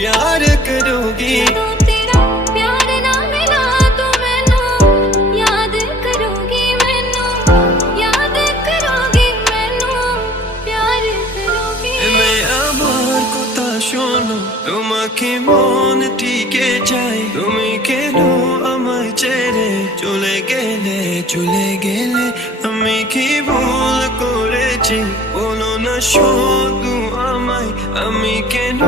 प्यार करोगी। तो तेरा प्यार ना मिला तो मैनू याद करोगी, मैनू याद करोगी, मैनू प्यार करोगी। मैं আমার কথা শোনো, তোমাকে মন টিকে চাই। তুমি কেন আমায় ছেড়ে চলে গেলে, চলে গেলে? আমি কি ভুল করেছি বলো না শুধু আমায়, আমি কেন